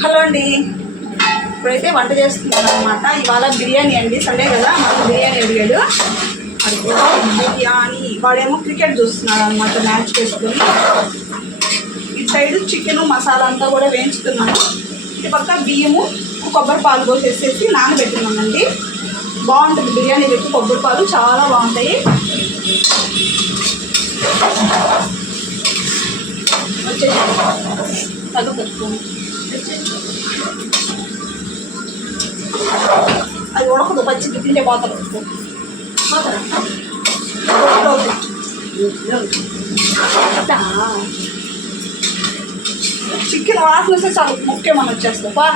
Hello అండి. ఇప్పుడైతే వంట చేస్తున్నాను అనమాట ఇవాళ బిర్యానీ అండి సండే కదా మాకు బిర్యానీ అడిగాడు. బిర్యానీ. వాడేమో క్రికెట్ చూస్తున్నాడు అనమాట మ్యాచ్ చేసుకుని ఇటు సైడ్ చికెన్ మసాలా అంతా కూడా వేయించుతున్నాను ఇటు పక్క బియ్యము కొబ్బరి పాలు పోసేసేసి నానబెట్టున్నానండి బాగుంటుంది బిర్యానీ పెట్టి కొబ్బరి పాలు చాలా బాగుంటాయి. వచ్చేసి తగ్గు పెట్టుకోండి అది ఉడకదు పచ్చి తింటే పోతారు చికెన్ వాసన వస్తే చాలా ముఖ్యం అని వచ్చేస్తుంది బా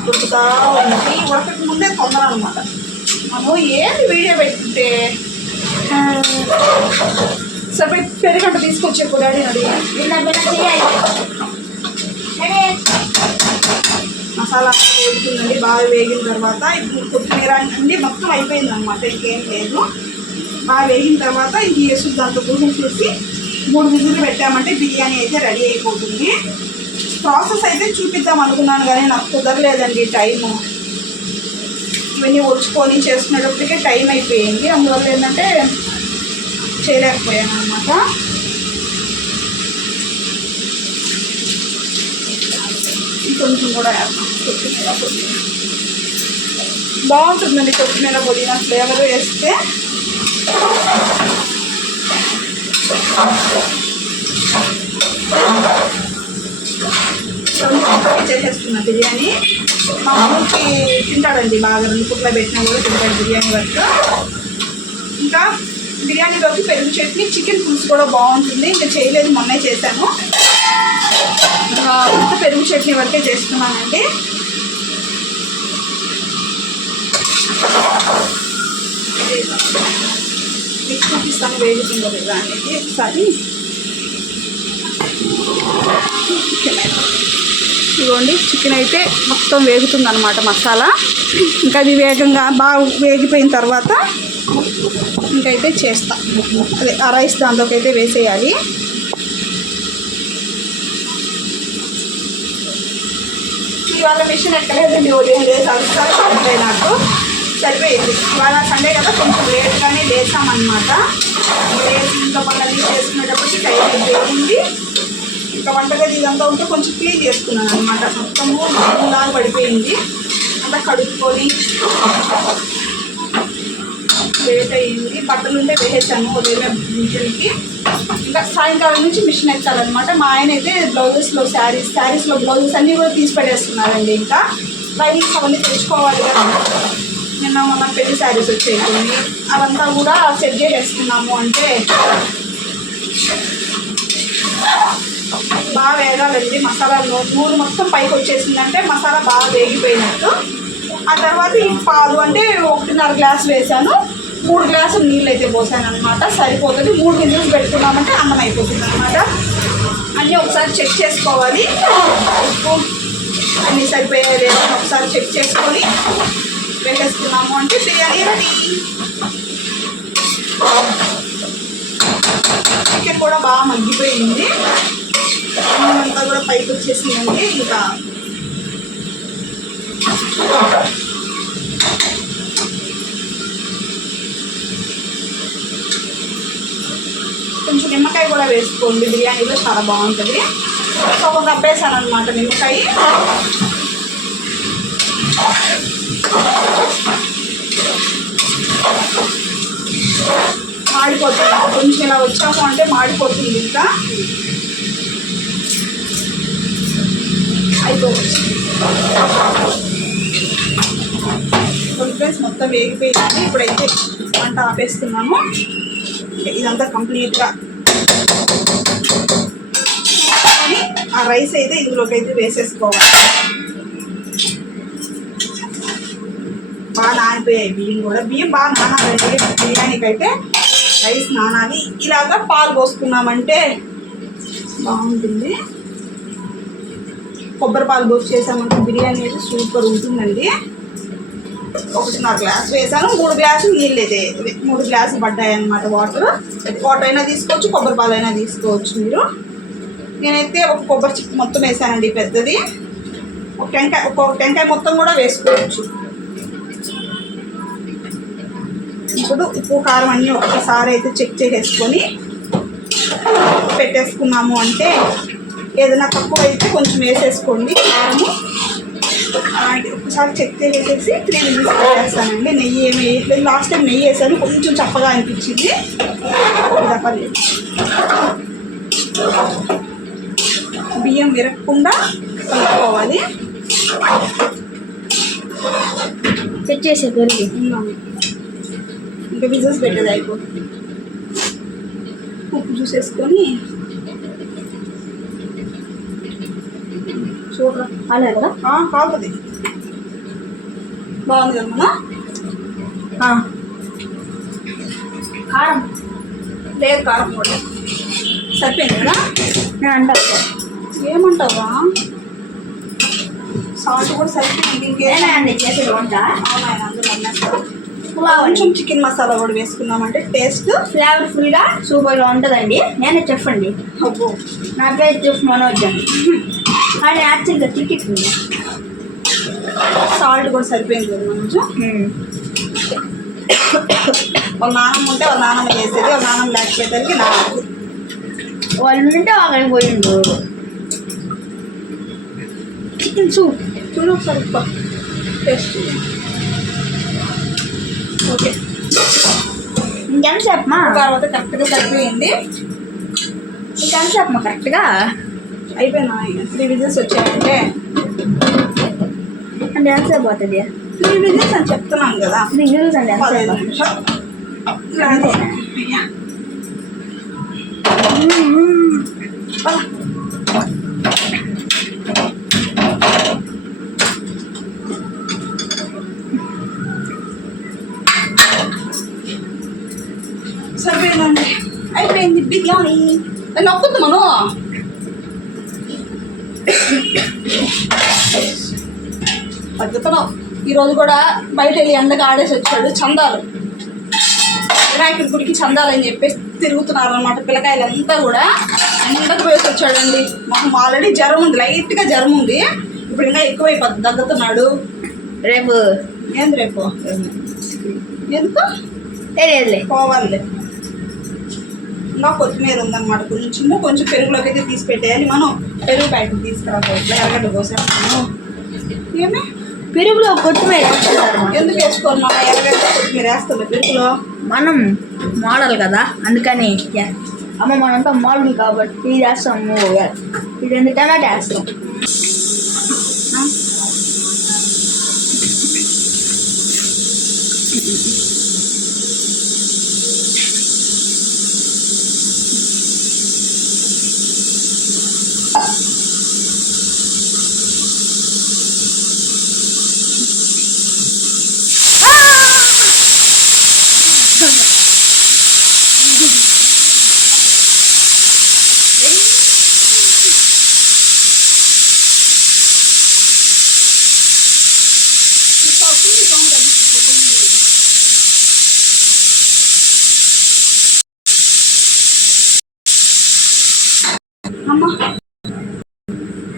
ఉడుకుతా ఉంది ఉడకక ముందే తొందర అనమాట మనం ఏంటి వీడియో పెట్టుకుంటే సరే పెరుగంట తీసుకొచ్చే డాడీ మసాలా వేగుతుందండి బాగా వేగిన తర్వాత ఇప్పుడు కొత్తిమీర అన్నీ మొత్తం అయిపోయింది అనమాట ఇంకేం లేదు. బాగా వేగిన తర్వాత ఇంక వేసు దాంతో గుహం చూసి మూడు విజులు పెట్టామంటే బిర్యానీ అయితే రెడీ అయిపోతుంది. ప్రాసెస్ అయితే చూపిద్దాం అనుకున్నాను కానీ నాకు కుదరలేదండి టైము. ఇవన్నీ వచ్చుకొని చేసుకునేటప్పటికే టైం అయిపోయింది. అందువల్ల ఏంటంటే చేయలేకపోయాను అనమాట కొంచెం కూడా కొత్తిమీర పుదీనా బాగుంటుందండి కొత్తిమీర పుదీనా ఫ్లేవర్ వేస్తే. చేసేస్తున్నా బిర్యానీ. మా అమ్మకి తింటాడండి బాగా రెండు కుట్లో పెట్టినా కూడా తింటాడు బిర్యానీ వర్క్. ఇంకా బిర్యానీలోకి పెరుగు చట్నీ చికెన్ పులుసు కూడా బాగుంటుంది. ఇంకా చేయలేదు మొన్నే చేశాను. కొత్త పెరుగు చట్నీ వరకే చేస్తున్నానండి. మీకు చూపిస్తాను వేగుతుందో లేదా అనేది ఒకసారి. ఇదిగోండి చికెన్ అయితే మొత్తం వేగుతుంది అనమాట మసాలా. ఇంకా అది వేగంగా బాగా వేగిపోయిన తర్వాత ఇంకైతే చేస్తా. అదే ఆ రైస్ దాంట్లోకి అయితే వేసేయాలి. ఇవాళ మిషన్ ఎక్కలేదండి ఉదయం సరిపోయి నాకు. సరిపోయింది. ఇవాళ సండే కదా కొంచెం లేట్గానే లేసామన్నమాట లేచి ఇంకా పనులన్నీ చేసుకునేటప్పటికి టైం అయిపోయింది. ఇంకా వంటగది ఇదంతా ఉంటే కొంచెం క్లీన్ చేసుకున్నాను అనమాట మొత్తము లాగా పడిపోయింది. అంతా కడుక్కొని లేట్ అయ్యింది బట్టలు ఉంటే వేసేసాను ఉదయమే మిషన్కి ఇంకా సాయంకాలం నుంచి మిషన్ ఎత్తాలన్నమాట మా ఆయన అయితే బ్లౌజెస్లో శారీస్ శారీస్లో బ్లౌజెస్ అన్నీ కూడా తీసి పడేస్తున్నారండి ఇంకా. లైన్స్ అవన్నీ తెచ్చుకోవాలి కదా. నిన్న మొన్న పెళ్ళి శారీస్ వచ్చాయి అవంతా కూడా సెట్ చేసేస్తున్నాము అంటే బాగా వేగాలండి మసాలా నూ- నూనె మొత్తం పైకి వచ్చేసిందంటే మసాలా బాగా వేగిపోయినట్టు. ఆ తర్వాత ఈ పాలు అంటే ఒకటిన్నర గ్లాస్ వేసాను. మూడు గ్లాసులు నీళ్ళు అయితే పోసాను అనమాట సరిపోతుంది. మూడు విజిల్స్ పెట్టుకున్నామంటే అన్నం అయిపోతుంది అనమాట అన్నీ ఒకసారి చెక్ చేసుకోవాలి. ఉప్పు అన్నీ సరిపోయాయి లేదో ఒకసారి చెక్ చేసుకొని వేసేసుకున్నాము అంటే బిర్యానీ రెడీ. చికెన్ కూడా బాగా మగ్గిపోయింది. అంతా కూడా పైకి వచ్చేసిందండి ఇంకా కొంచెం నిమ్మకాయ కూడా వేసుకోండి. బిర్యానీలో చాలా బాగుంటుంది. సో ఒక కప్పేసాను అనమాట నిమ్మకాయ. మాడిపోతుంది. కొంచెం ఇలా వచ్చాము అంటే మాడిపోతుంది ఇంకా. అయిపోవచ్చు. ఫ్రెండ్స్ మొత్తం వేగిపోయింది. ఇప్పుడైతే వంట ఆపేస్తున్నాను ఇదంతా కంప్లీట్గా అని ఆ రైస్ అయితే ఇందులోకి అయితే వేసేసుకోవాలి. బాగా నానిపోయాయి బియ్యం కూడా. బియ్యం బాగా నానాలండి బిర్యానీకి అయితే రైస్ నానాలి. ఇలాగా పాలు పోసుకున్నామంటే బాగుంటుంది. కొబ్బరి పాలు పోసి చేసామంటే బిర్యానీ అయితే సూపర్ ఉంటుందండి. ఒకటిన్నర గ్లాస్ వేసాను మూడు గ్లాసులు నీళ్ళు అయితే మూడు గ్లాసులు పడ్డాయి అనమాట వాటర్ వాటర్ అయినా తీసుకోవచ్చు కొబ్బరి పాలు అయినా తీసుకోవచ్చు మీరు. నేనైతే ఒక కొబ్బరి చిప్ప మొత్తం వేసానండి పెద్దది. ఒక టెంకాయ ఒక టెంకాయ మొత్తం కూడా వేసుకోవచ్చు. ఇప్పుడు ఉప్పు కారం అన్నీ ఒక్కసారి అయితే చెక్ చేసేసుకొని పెట్టేసుకున్నాము అంటే ఏదైనా తక్కువ అయితే కొంచెం వేసేసుకోండి. కారము ఒకసారి చెక్ చేసేసి త్రీ మినిట్స్ పెట్టేస్తానండి నెయ్యి ఏమి వేయట్లేదు లాస్ట్ టైం నెయ్యి వేసాను కొంచెం చప్పగా అనిపించింది. ఇది పర్లేదు బియ్యం విరగకుండా కలుపుకోవాలి. సెట్ చేసే పెరుగు ఇంకా బిజినెస్ పెట్టేది అయిపోతుంది. ఉప్పు చూసేసుకొని చూడరా అలా కదా కాలుతుంది బాగుంది కదా కారం. లేదు కారం కూడా సరిపోయింది కదా? నేను అంటా ఏమంటావా? సాల్ట్ కూడా సరిపోయింది. ఇంకేం నేనే అండి చేసేది వంట? అవునాయన అందులో అన్నేస్తాను. కొంచెం చికెన్ మసాలా కూడా వేసుకున్నామంటే టేస్ట్ ఫ్లేవర్ఫుల్గా సూపర్గా ఉంటుందండి. నేనే అబ్బో. నా పేరు చెఫ్ మనోజ్ అండి. కానీ యాక్చువల్గా టికెట్ ఉంది సాల్ట్ కూడా సరిపోయింది కదా కొంచెం వాళ్ళ నాన్నమ్మ ఉంటే వాళ్ళ నాన్నమ్మ చేసేది వాళ్ళ నాన్నమ్మ లేకపోయేసరికి నాకు వాళ్ళు ఉంటే అక్కడికి పోయిండు చికెన్ సూప్ చూడు ఒకసారి. Taste okay. ఇంకెంతసేపు మా? తర్వాత కరెక్ట్గా సరిపోయింది. ఇంకెంతసేపు మా కరెక్ట్గా? అయిపోయినా? త్రీ విజిల్స్ వచ్చాయంటే? అంటే ఎంతసేపు పోతుంది. త్రీ విజిల్స్ అని చెప్తున్నాను కదా. త్రీ యూస్ అండి ఎంతసేపు పద్ధతిలో ఈరోజు కూడా బయట వెళ్ళి ఎండగా ఆడేసి వచ్చాడు చందాలు. వినాయకుడి గుడికి చందాలు అని చెప్పేసి తిరుగుతున్నారు అనమాట పిల్లకాయలంతా కూడా. ఎండకు పోయేసి వచ్చాడండి. మాకు ఆల్రెడీ జ్వరం ఉంది లైట్గా జ్వరం ఉంది. ఇప్పుడు ఇంకా ఎక్కువైపోతుంది దగ్గుతున్నాడు. రేపు ఏంది రేపు? ఎందుకు? తెలియదులే. పోవాలి ఇంకా కొత్తిమీర ఉందన్నమాట. కొంచెము కొంచెం పెరుగులోకి అయితే తీసి పెట్టేయాలి. మనం పెరుగు ప్యాకెట్ తీసుకురాకపోతే ఎరగడ్డ కోసేస్తాను. ఏమే? పెరుగులో కొత్తిమీర. ఎందుకు వేసుకోవాలి కొత్తిమీర వేస్తుంది పెరుగులో మనం మోడల్ కదా అందుకని. అమ్మ మనంతా మోడల్ కాబట్టి ఇది వేస్తాము ఇది ఎందుకు టమాటా వేస్తాం అమ్మ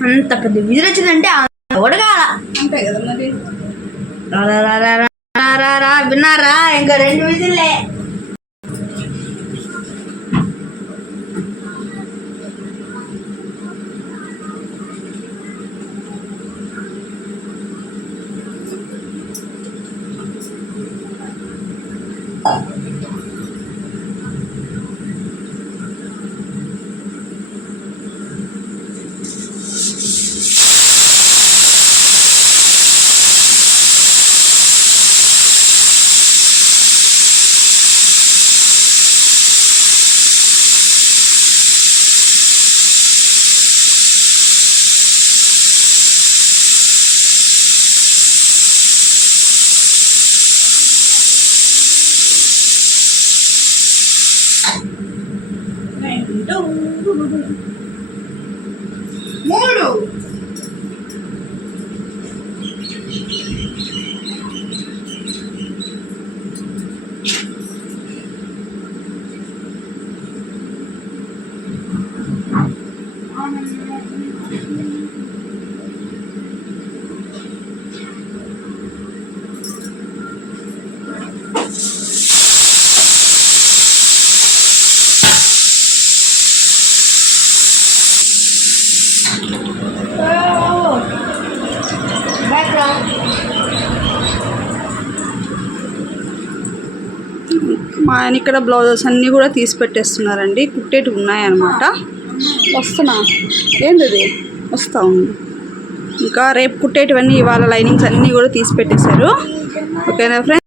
అంత పెద్ద విజిల్ వచ్చిందంటే ఉడగాల అంతే కదా మరి? విన్నారా? ఇంకా రెండు విజిల్లే రెండు మూడు అవునండి. మా ఆయన ఇక్కడ బ్లౌజెస్ అన్నీ కూడా తీసి పెట్టేస్తున్నారండి. కుట్టేటి ఉన్నాయన్నమాట. వస్తున్నా? ఏంది వస్తా ఉంది. ఇంకా రేపు కుట్టేటివన్నీ ఇవాళ లైనింగ్స్ అన్నీ కూడా తీసి పెట్టేశారు. ఓకేనా ఫ్రెండ్స్